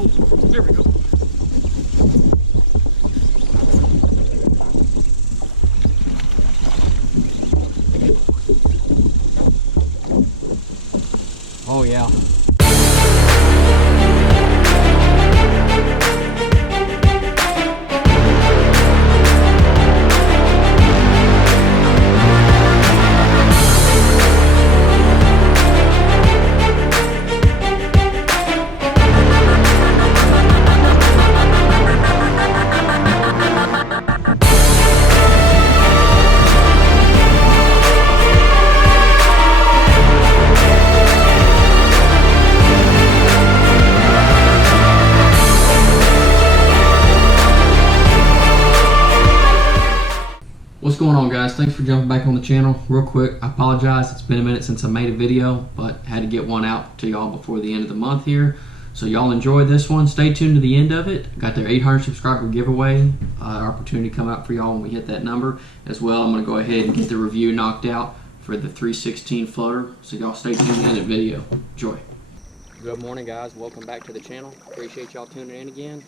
Oh, there we go. Oh yeah. What's going on, guys? Thanks for jumping back on the channel. Real quick, I apologize. It's been a minute since I made a video, but had to get one out to y'all before the end of the month here. So y'all enjoy this one. Stay tuned to the end of it. Got their 800 subscriber giveaway opportunity to come out for y'all when we hit that number. As well, I'm going to go ahead and get the review knocked out for the 316 floater. So y'all stay tuned to the end of the video. Enjoy. Good morning, guys. Welcome back to the channel. Appreciate y'all tuning in again.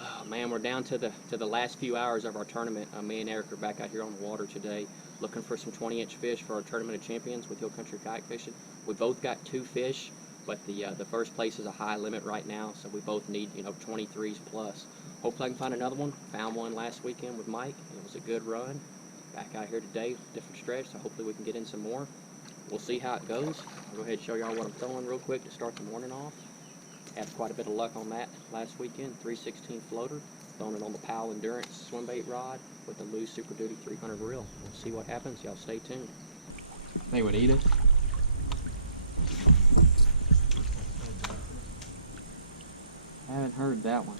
Oh, man, we're down to the last few hours of our tournament. Me and Eric are back out here on the water today, looking for some 20-inch fish for our Tournament of Champions with Hill Country Kayak Fishing. We both got 2 fish, but the first place is a high limit right now, so we both need 23s plus. Hopefully I can find another one. Found one last weekend with Mike. It was a good run. Back out here today, different stretch, so hopefully we can get in some more. We'll see how it goes. I'll go ahead and show y'all what I'm throwing real quick to start the morning off. Had quite a bit of luck on that last weekend. 316 floater, throwing it on the Powell Endurance Swimbait rod with the loose Super Duty 300 reel. We'll see what happens. Y'all stay tuned. They would eat it. I haven't heard that one.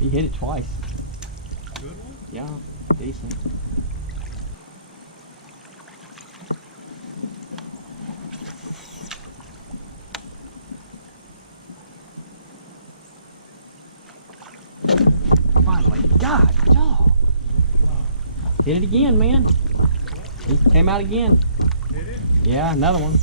He hit it twice. Good one? Yeah, decent. Finally. God, dog. Hit it again, man. He came out again. Hit it? Yeah, another one.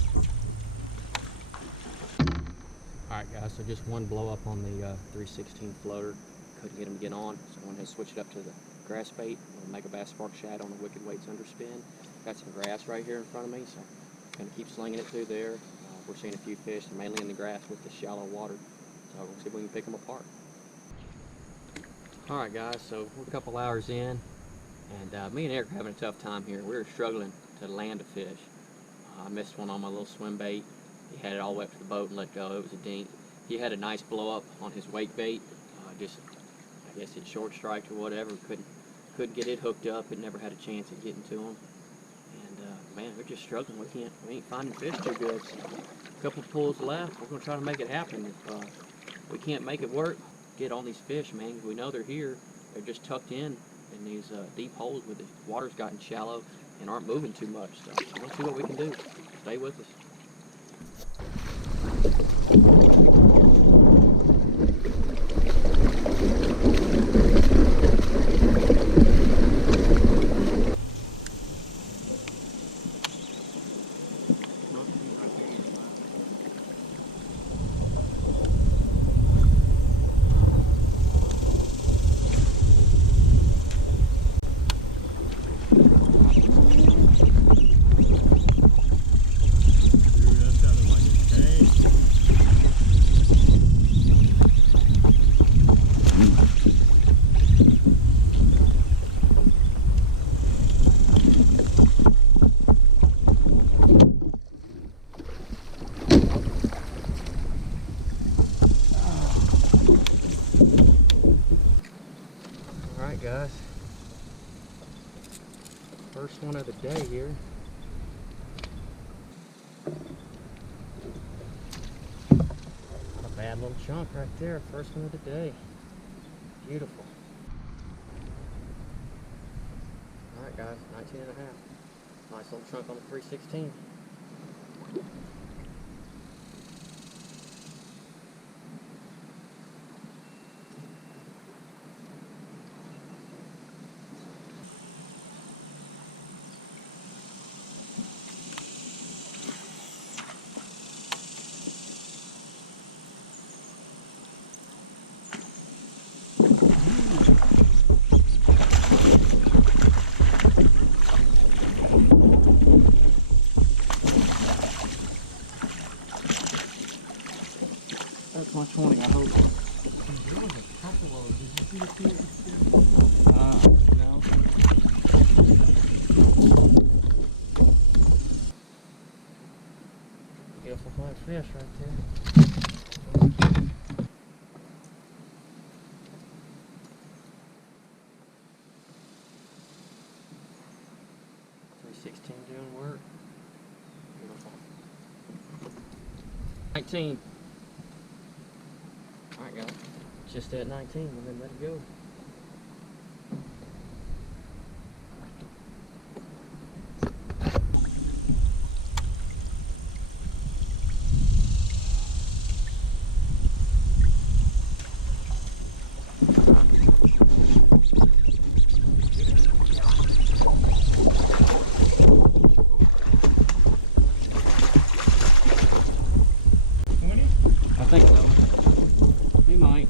Alright, guys, so just one blow up on the 316 floater. Couldn't get him to get on, so I went ahead and switched it up to the grass bait with a Mega Bass Spark Shad on the Wicked Weights underspin. Got some grass right here in front of me, so I'm going to keep slinging it through there. We're seeing a few fish, mainly in the grass with the shallow water, so we'll see if we can pick them apart. Alright, guys, so we're a couple hours in, and me and Eric are having a tough time here. We're struggling to land a fish. I missed one on my little swim bait. He had it all the way up to the boat and let go. It was a dink. He had a nice blow up on his wake bait. I guess it short striked or whatever. Couldn't get it hooked up. It never had a chance at getting to him. And man, we're just struggling. We ain't finding fish too good. So a couple pulls left. We're gonna try to make it happen. If we can't make it work, get on these fish, man. 'Cause we know they're here. They're just tucked in these deep holes where the water's gotten shallow and aren't moving too much. So we'll see what we can do. Stay with us. Guys, first one of the day here. A bad little chunk right there, first one of the day. Beautiful. Alright guys, 19 and a half. Nice little chunk on the 316. That's my 20, I hope. There was a couple of them. Did you see the two? No. Beautiful black fish right there. 316 doing work. Beautiful. 19. Alright, guys. Just at 19, we're gonna let it go. I think so. He might.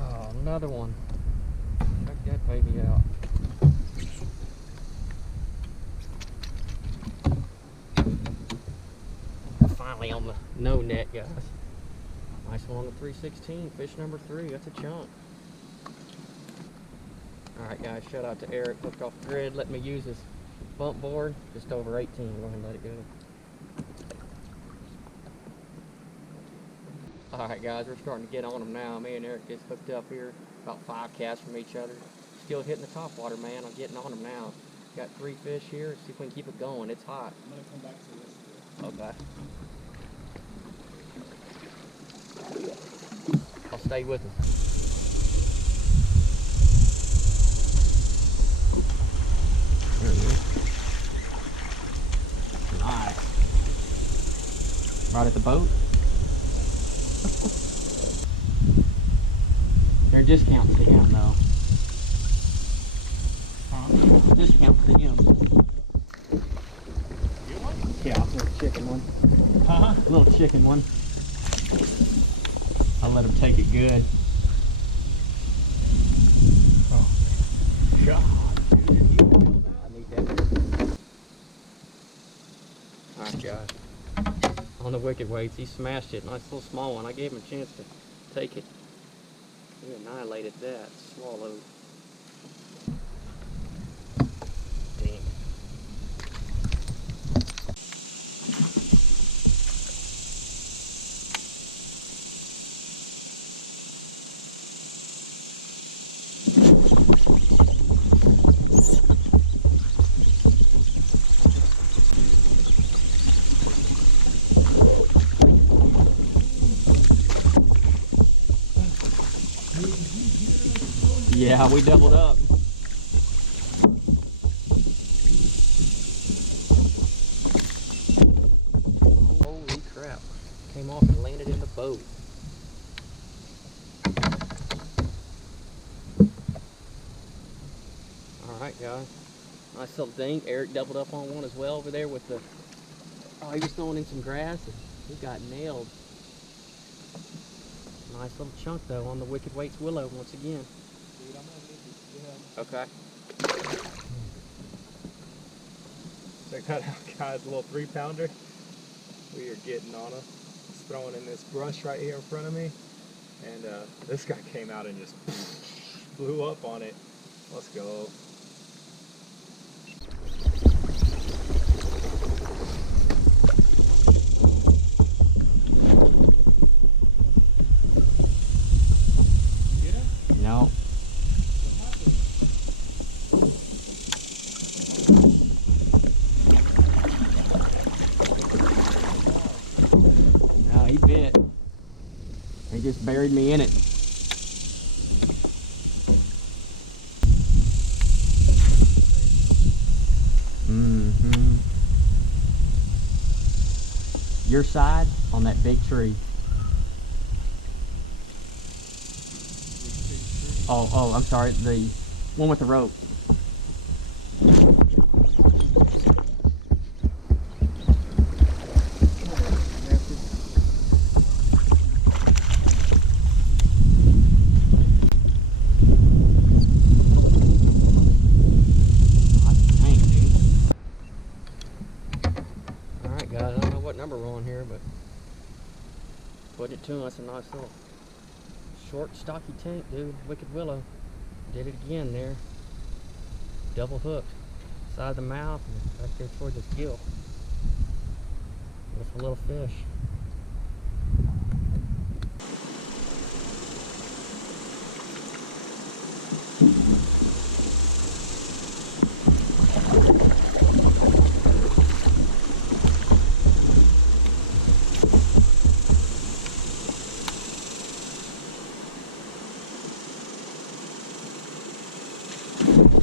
Oh, another one. Check that baby out. Finally on the no net, guys. Nice one on the 316. Fish number 3. That's a chunk. Alright guys, shout out to Eric, hooked off the grid, let me use his bump board, just over 18, go ahead and let it go. Alright guys, we're starting to get on them now. Me and Eric just hooked up here, about 5 casts from each other. Still hitting the top water, man. I'm getting on them now. Got 3 fish here, let's see if we can keep it going, it's hot. I'm going to come back to this. Okay. I'll stay with him. There it is. Nice. Right at the boat. They're discounts to him though. Huh? Discounts to him. You one? Yeah, a little chicken one. Huh? A little chicken one. I'll let him take it good. Oh. God, dude. Did you feel that? I need that. Alright guys. On the wicked weights, he smashed it. Nice little small one. I gave him a chance to take it. He annihilated that. Swallowed. Dang. Yeah, we doubled up. Holy crap. Came off and landed in the boat. Alright guys. Nice little dink. Eric doubled up on one as well over there with the... Oh, he was throwing in some grass and he got nailed. Nice little chunk though on the Wicked Weights willow once again. Dude, I'm going to need this. Okay. Check that out, guys. A little 3-pounder. We are getting on him. He's throwing in this brush right here in front of me. And this guy came out and just blew up on it. Let's go. Get him? No. What happened? No, he bit. He just buried me in it. Mm-hmm. Your side on that big tree. Oh, I'm sorry. The one with the rope. what number we're on here, but put it to us. A nice little short, stocky tank, dude. Wicked Willow. Did it again there. Double hooked. Side of the mouth and back there toward this gill. With a little fish.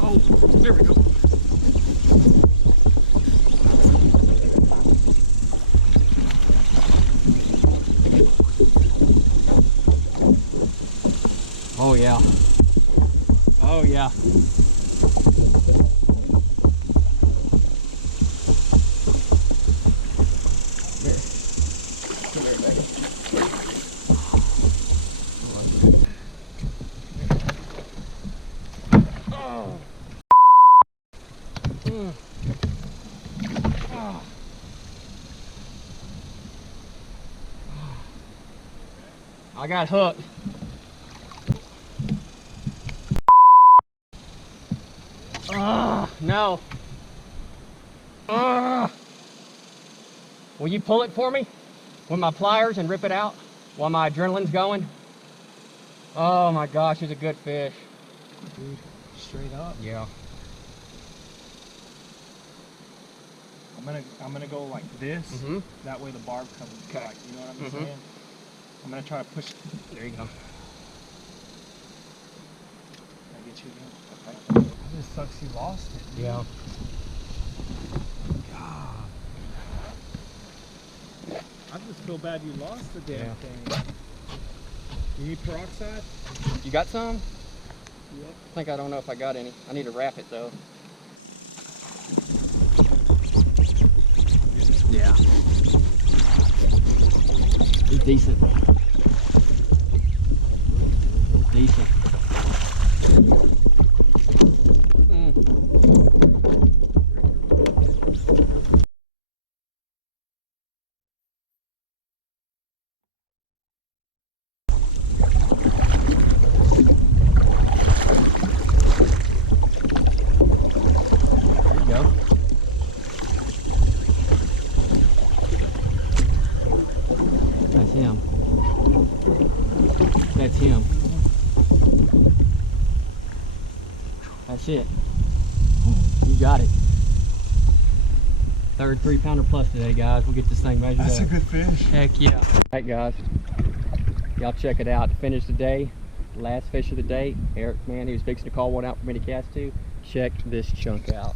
Oh, there we go. Oh yeah. Oh yeah. Here. Come here, baby. Oh. Oh. I got hooked. No. Will you pull it for me with my pliers and rip it out while my adrenaline's going? Oh my gosh, it's a good fish. Dude, straight up. Yeah. I'm gonna go like this. Mm-hmm. That way the barb comes back. You know what I'm saying? I'm gonna try to push. There you go. Can I get you again? Okay. It just sucks you lost it. Dude. Yeah. God. I just feel bad you lost the damn thing. You need peroxide? You got some? Yep. I don't know if I got any. I need to wrap it though. Yeah. He's decent. He's decent. That's him. That's him. That's it. You got it. Third 3-pounder plus today, guys. We'll get this thing measured That's up. a good fish. Heck yeah. All right, guys. Y'all check it out. To finish the day, last fish of the day. Eric, man, he was fixing to call one out for me to cast to. Check this chunk out.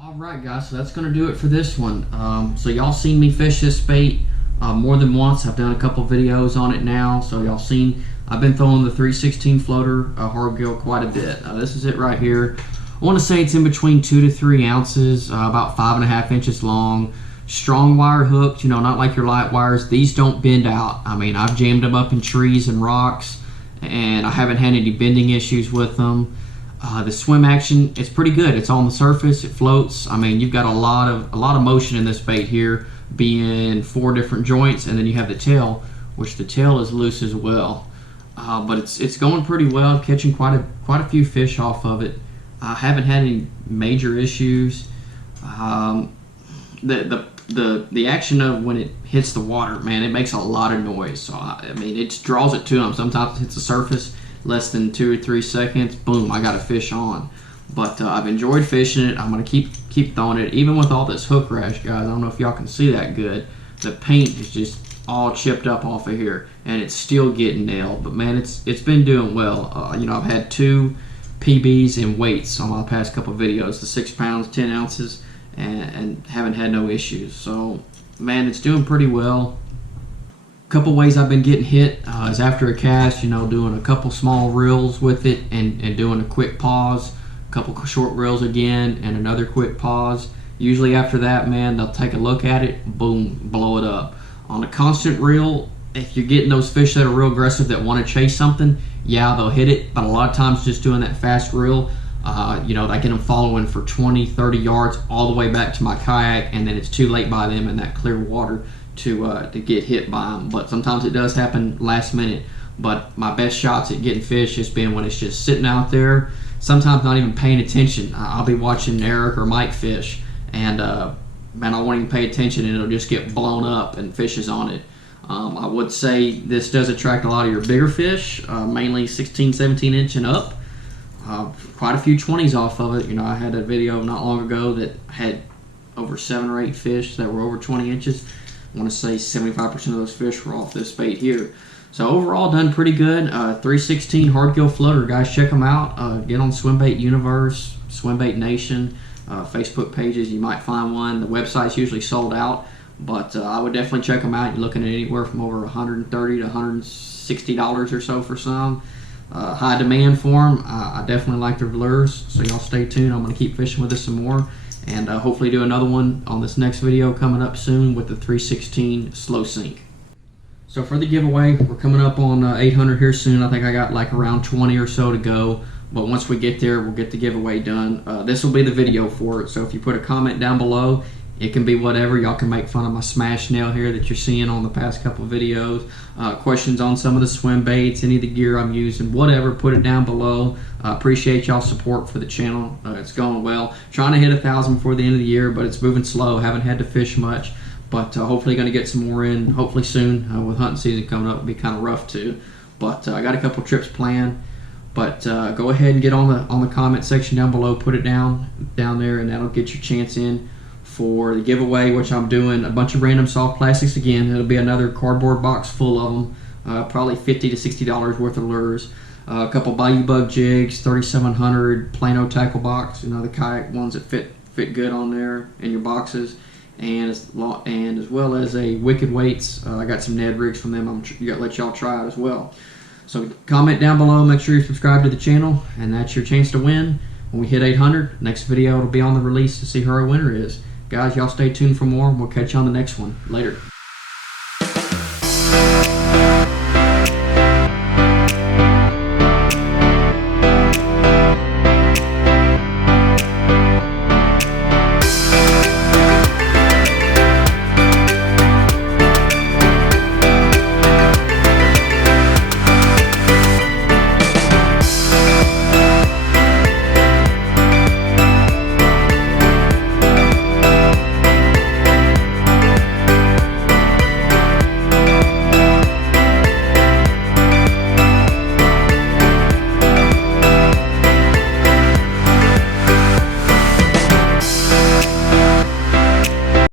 Alright guys, so that's going to do it for this one. So y'all seen me fish this bait more than once. I've done a couple videos on it now. So y'all seen, I've been throwing the 316 floater hard gill quite a bit. This is it right here. I want to say it's in between 2 to 3 ounces, about 5.5 inches long. Strong wire hooked, you know, not like your light wires. These don't bend out. I mean, I've jammed them up in trees and rocks, and I haven't had any bending issues with them. The swim action, it's pretty good. It's on the surface, it floats. I mean, you've got a lot of motion in this bait here, being 4 different joints, and then you have the tail, which the tail is loose as well. But it's going pretty well. Catching quite a few fish off of it. I haven't had any major issues. The action of when it hits the water, man, it makes a lot of noise. So I mean, it draws it to them. Sometimes it hits the surface, less than 2 or 3 seconds, boom, I got a fish on. But I've enjoyed fishing it. I'm gonna keep throwing it, even with all this hook rash, guys. I don't know if y'all can see that good. The paint is just all chipped up off of here, and it's still getting nailed. But man, it's been doing well. You know, I've had 2 PBs in weights on my past couple videos, the 6 pounds, 10 ounces, and haven't had no issues. So man, it's doing pretty well. A couple ways I've been getting hit is after a cast, doing a couple small reels with it and doing a quick pause, a couple short reels again, and another quick pause. Usually after that, man, they'll take a look at it, boom, blow it up. On a constant reel, if you're getting those fish that are real aggressive that want to chase something, yeah, they'll hit it. But a lot of times just doing that fast reel, I get them following for 20, 30 yards all the way back to my kayak, and then it's too late by them in that clear water to get hit by them. But sometimes it does happen last minute. But my best shots at getting fish has been when it's just sitting out there, sometimes not even paying attention. I'll be watching Eric or Mike fish, and man, I won't even pay attention, and it'll just get blown up and fish is on it. I would say this does attract a lot of your bigger fish, mainly 16, 17 inch and up. Quite a few 20s off of it. I had a video not long ago that had over 7 or 8 fish that were over 20 inches. I want to say 75% of those fish were off this bait here. So overall, done pretty good. 316 hard gill floater, guys, check them out. Get on Swimbait Universe, Swimbait Nation, Facebook pages. You might find one. The website's usually sold out, but I would definitely check them out. You're looking at anywhere from over $130 to $160 or so for some. High demand for them. I definitely like their lures, so y'all stay tuned. I'm going to keep fishing with this some more, and hopefully do another one on this next video coming up soon with the 316 slow sink. So for the giveaway, we're coming up on 800 here soon. I think I got like around 20 or so to go, but once we get there, we'll get the giveaway done. This will be the video for it, so if you put a comment down below, it can be whatever. Y'all can make fun of my smash nail here that you're seeing on the past couple of videos. Questions on some of the swim baits, any of the gear I'm using, whatever, put it down below. Appreciate y'all's support for the channel. It's going well. Trying to hit 1,000 before the end of the year, but it's moving slow. Haven't had to fish much, but hopefully going to get some more in, hopefully soon. With hunting season coming up, it'll be kind of rough too. But I got a couple trips planned. But go ahead and get on the comment section down below. Put it down there, and that'll get your chance in for the giveaway, which I'm doing a bunch of random soft plastics again. It'll be another cardboard box full of them, probably $50 to $60 worth of lures. A couple Bayou Bug jigs, 3700 Plano tackle box, the kayak ones that fit good on there in your boxes, and as well as a Wicked Weights. I got some Ned rigs from them. I'm gonna let y'all try it as well. So comment down below, make sure you subscribe to the channel, and that's your chance to win. When we hit 800, next video will be on the release to see who our winner is. Guys, y'all stay tuned for more. We'll catch you on the next one. Later.